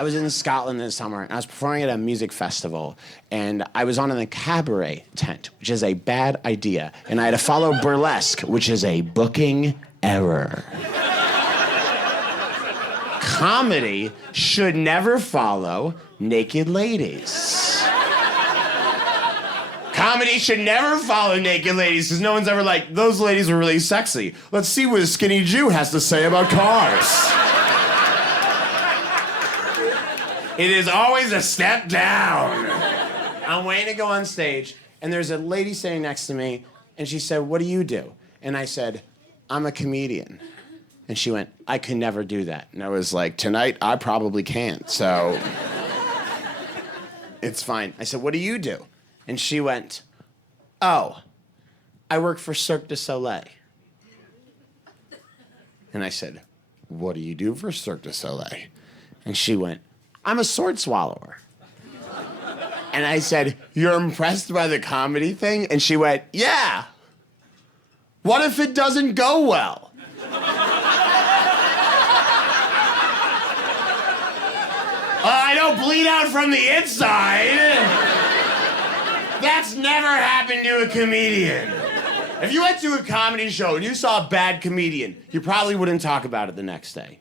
I was in Scotland this summer, and I was performing at a music festival, and I was on in the cabaret tent, which is a bad idea, and I had to follow burlesque, which is a booking error. Comedy should never follow naked ladies. Comedy should never follow naked ladies, because no one's ever like, those ladies were really sexy. Let's see what a skinny Jew has to say about cars. It is always a step down. I'm waiting to go on stage, and there's a lady sitting next to me, and she said, "What do you do?" And I said, "I'm a comedian." And she went, "I can never do that." And I was like, "Tonight, I probably can't, so it's fine." I said, "What do you do?" And she went, "Oh, I work for Cirque du Soleil." And I said, "What do you do for Cirque du Soleil?" And she went, "I'm a sword swallower." And I said, "You're impressed by the comedy thing?" And she went, "Yeah. What if it doesn't go well?" I don't bleed out from the inside. That's never happened to a comedian. If you went to a comedy show and you saw a bad comedian, you probably wouldn't talk about it the next day.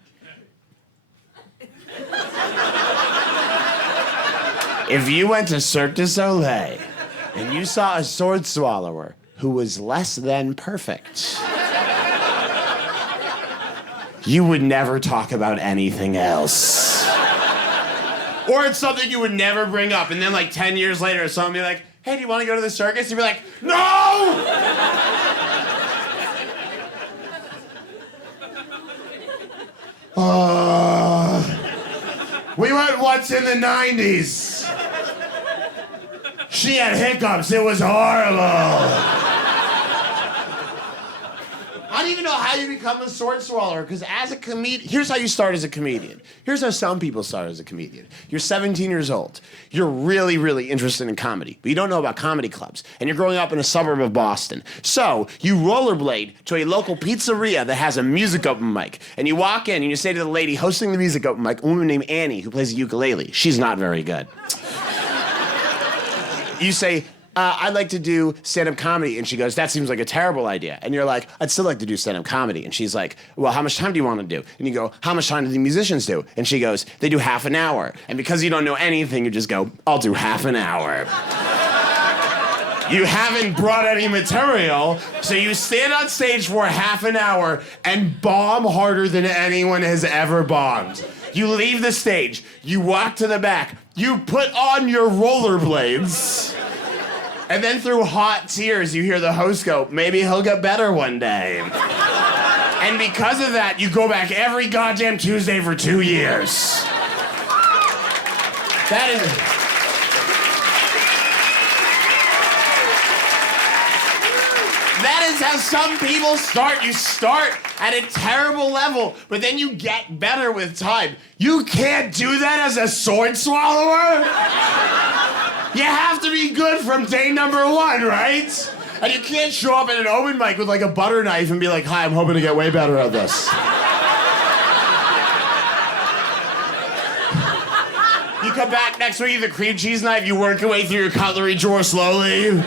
If you went to Cirque du Soleil and you saw a sword swallower who was less than perfect, you would never talk about anything else. Or it's something you would never bring up, and then like 10 years later, someone would be like, "Hey, do you want to go to the circus?" You'd be like, "No!" We went once in the 90s. She had hiccups. It was horrible. I don't even know how you become a sword swallower, because as a comedian, here's how you start as a comedian. Here's how some people start as a comedian. You're 17 years old. You're really, really interested in comedy, but you don't know about comedy clubs, and you're growing up in a suburb of Boston. So you rollerblade to a local pizzeria that has a music open mic, and you walk in and you say to the lady hosting the music open mic, a woman named Annie, who plays the ukulele. She's not very good. You say, "I'd like to do stand-up comedy." And she goes, "That seems like a terrible idea." And you're like, "I'd still like to do stand-up comedy." And she's like, "Well, how much time do you want to do?" And you go, "How much time do the musicians do?" And she goes, "They do half an hour." And because you don't know anything, you just go, "I'll do half an hour." You haven't brought any material, so you stand on stage for half an hour and bomb harder than anyone has ever bombed. You leave the stage, you walk to the back, you put on your rollerblades, and then through hot tears, you hear the host go, "Maybe he'll get better one day." And because of that, you go back every goddamn Tuesday for 2 years. That is how some people start. You start at a terrible level, but then you get better with time. You can't do that as a sword swallower. You have to be good from day number one, right? And you can't show up at an open mic with like a butter knife and be like, "Hi, I'm hoping to get way better at this." You come back next week with a cream cheese knife, you work your way through your cutlery drawer slowly.